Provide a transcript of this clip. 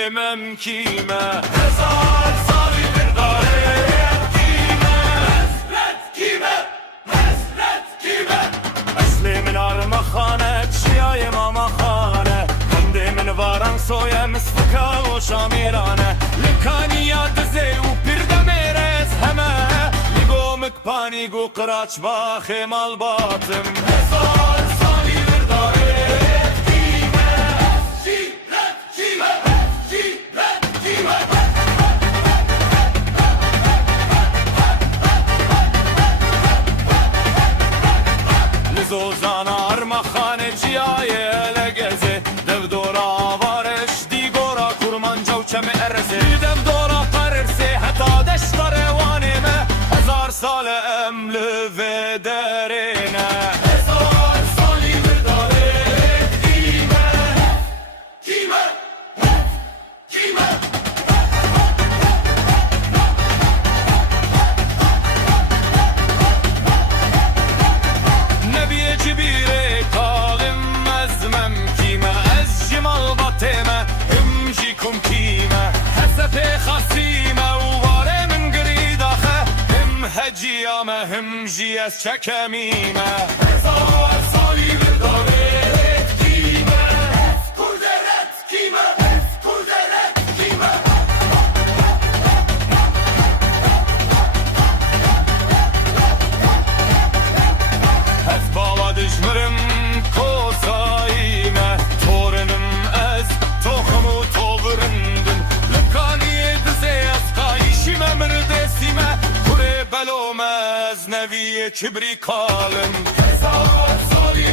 demem kime. Hezar sali bir daret kime. Hasret kime, hasret kime. Asli min armahane, çiyayım amahane. Kendi min varan soya misfika o şamirane. Likaniyat zeyu bir demerez heme. Ligomik panigu kıraç bahı mal batım. Hezar sali bir daret kime. Hasret kime, hasret kime. Lizozana armahane cihaye ele gezi. Dev dora varış digora kurmanca uçemi erzi. Dev dora parirsi hatta deştar evanime. Hezar sale emli ve derine. Hezar sali bir daret kime. Kime, kime. Nebiye cibire kalim ezmem kime. Ez cimal bateme himcikum kime. Hesepe khasime uvare min gridahe. Him heciyame himciyes çekemime. Hezar sali bir daret kime. Kudret kime, kudret kime. Ez bala düşmürüm kosayime. Torunum ez tohumu tovrundun. Lükaniye düze eska işime mirdesime. Kure belom ez neviye kibri kalın. Hezar sali